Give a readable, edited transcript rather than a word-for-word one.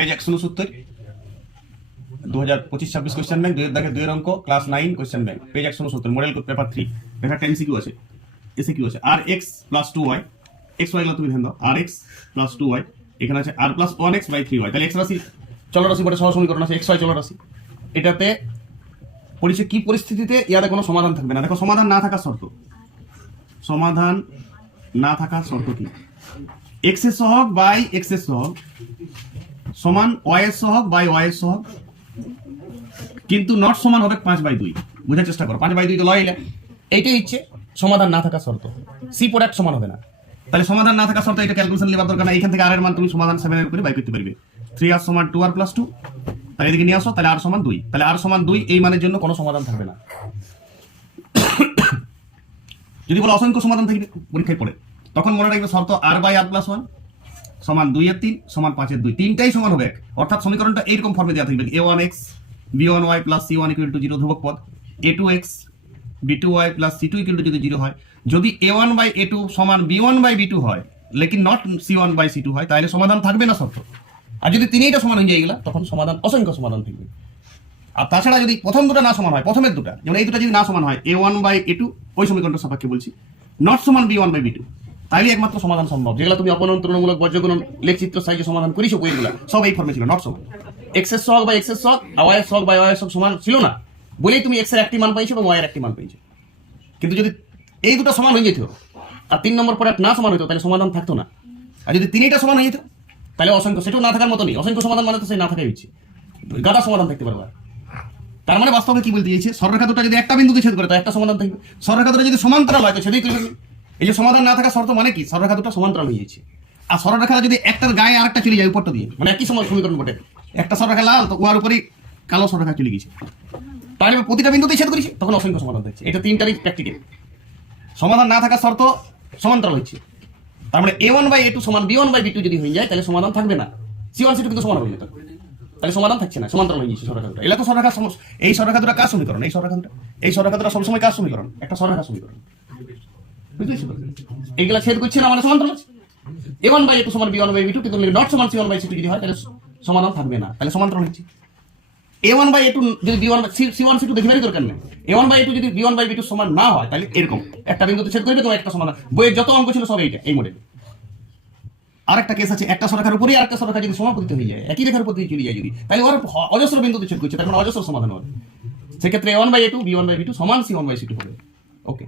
page 169 2025-26 question bank 2 অঙ্ক class 9 question bank page 169 model code paper 3 পেপারটা MCQ আছে SCQ আছে আর x + 2y x y গুলো তুমি ধ্যান দাও আর x + 2y এখানে আছে r + 1x / 3y তাহলে x রাশি চলরাশি বটে সহজ সমীকরণ আছে xy চলরাশি এটাতে পরিচয় কি পরিস্থিতিতে ইয়াতে কোনো সমাধান থাকবে না দেখো সমাধান না থাকার শর্ত কি x এর সহগ বাই x এর সহগ সমান y এর সহগ বাই y এর সহগ কিন্তু নট সমান হবে 5/2 বোঝার চেষ্টা করো 5/2 তো লয় এইটাই হচ্ছে সমাধান না থাকার শর্ত সি প্রোডাক্ট সমান হবে না তাহলে সমাধান না থাকার শর্ত এটা ক্যালকুলেশন নেবার দরকার না এখান থেকে r এর মান তুমি সমাধান 7 এর করে বাই করতে পারবে 3r = 2r + 2 তাহলে এদিকে নিয়ে আসো তাহলে r = 2 তাহলে r = 2 এই মানের জন্য কোনো সমাধান থাকবে না যদি বলো অসংখ্য সমাধান থাকবে পরীক্ষায় পড়ে তখন মনে রাখবে শর্ত r/r + 1 সমান 2/3 সমান 5/2 তিনটাই সমান হবে অর্থাৎ সমীকরণটা এইরকম ফর্মে দেওয়া থাকবে a1x b1y + c1 = 0 ধ্রুবক পদ a2x b2y + c2 = যদি 0 হয় যদি a1/a2 সমান b1/b2 হয় লেকিন নট c1/c2 হয় তাহলে সমাধান থাকবে না শর্ত আর যদি তিনইটা সমান হয়ে যায় এগুলা তখন সমাধান অসংখ্য সমাধান থাকবে আর তাছাড়া যদি প্রথম দুটো না সমান হয় প্রথমের দুটো যেমন এই দুটো যদি না সমান হয় a1/a2 ওই সমীকরণটা সাপেক্ষে বলছি নট সমান b1/b2 তাইলে একমাত্র সমাধান সম্ভব যেগুলো তুমি অপনয়ন তুলনামূলক বর্গগুণন লেখচিত্র সাহায্যে সমাধান করিছো বইগুলা সব এই ফর্মে ছিল নট সমান x এর সহগ বাই x এর সহগ y এর সহগ বাই y এর সহগ সমান ছিল না বলেই তুমি x এর একটি মান পাইছো এবং y এর একটি মান পাইছো কিন্তু যদি এই দুটো সমান হয়ে যেত আর 3 নম্বর প্রোডাক্ট না সমান হতো তাহলে সমাধান থাকতো না আর যদি তিনটা সমান হয়ে যেত তাহলে অসংখ্য সেটাও না থাকার মতো নেই অসংখ্য সমাধান মানে তো সেই না থাকাই হচ্ছে গাদা সমাধান থাকতে পারবে তার মানে বাস্তবে কি বলতে চাইছে সরলরেখা দুটো যদি একটা বিন্দুতে ছেদ করে তো একটা সমাধান থাকবে সরলরেখা দুটো যদি সমান্তরাল হয় তো সেটাই করবে এই যে সমাধান না থাকার শর্ত মানে কি সরলরেখা দুটো সমান্তরাল হয়ে যাচ্ছে আর সরলরেখা যদি একটার গায়ে আরেকটা চলে যায় উপরটা দিয়ে মানে একই সময় সমীকরণ বটে একটা সরলরেখা লাল তো ওর উপরই কালো সরলরেখা চলে গেছে তাহলে প্রতিটা বিন্দুতেই ছেদ করেছে তখন অসংখ্য সমাধান থাকছে এটা তিনটারই প্র্যাকটিক্যাল সমাধান না থাকার শর্ত সমান্তরাল হচ্ছে তার মানে a1/a2 সমান b1/b2 যদি হয়ে যায় তাহলে সমাধান থাকবে না c1 c2 কিন্তু সমান হবে না তাহলে সমাধান থাকছে না সমান্তরাল হয়ে যাচ্ছে সরলরেখা দুটো এটা তো সরলরেখা এই সরলরেখা দুটো কার সমীকরণ এই সরলরেখা দুটো সবসময় কার সমীকরণ একটা সরলরেখা সমীকরণ বুঝেছো এইগুলা ছেদ করছে না মানে সমান্তরাল আছে a1/a2 সমান b1/b2 কিন্তু নট সমান c1/c2 যদি হয় তাহলে সমাধান থাকবে না তাহলে সমান্তরাল হচ্ছে a1/a2 যদি b1 c1 c2 দেখারই দরকার নেই a1/a2 যদি b1/b2 সমান না হয় তাহলে এরকম একটা বিন্দুতে ছেদ করবে তো একটা সমাধান বইয়ের যত অঙ্ক ছিল সব এইটা এই মডেল আরেকটা কেস আছে একটা সরলরেখার উপরেই আরেকটা সরলরেখা যদি সমাপতিত হয়ে যায় একই রেখার উপর দিয়ে চলে যায় যদি তাহলে ওর অজস্র বিন্দুতে ছেদ করছে তার মানে অজস্র সমাধান হবে সেক্ষেত্রে a1/a2 b1/b2 সমান c1/c2 হবে ওকে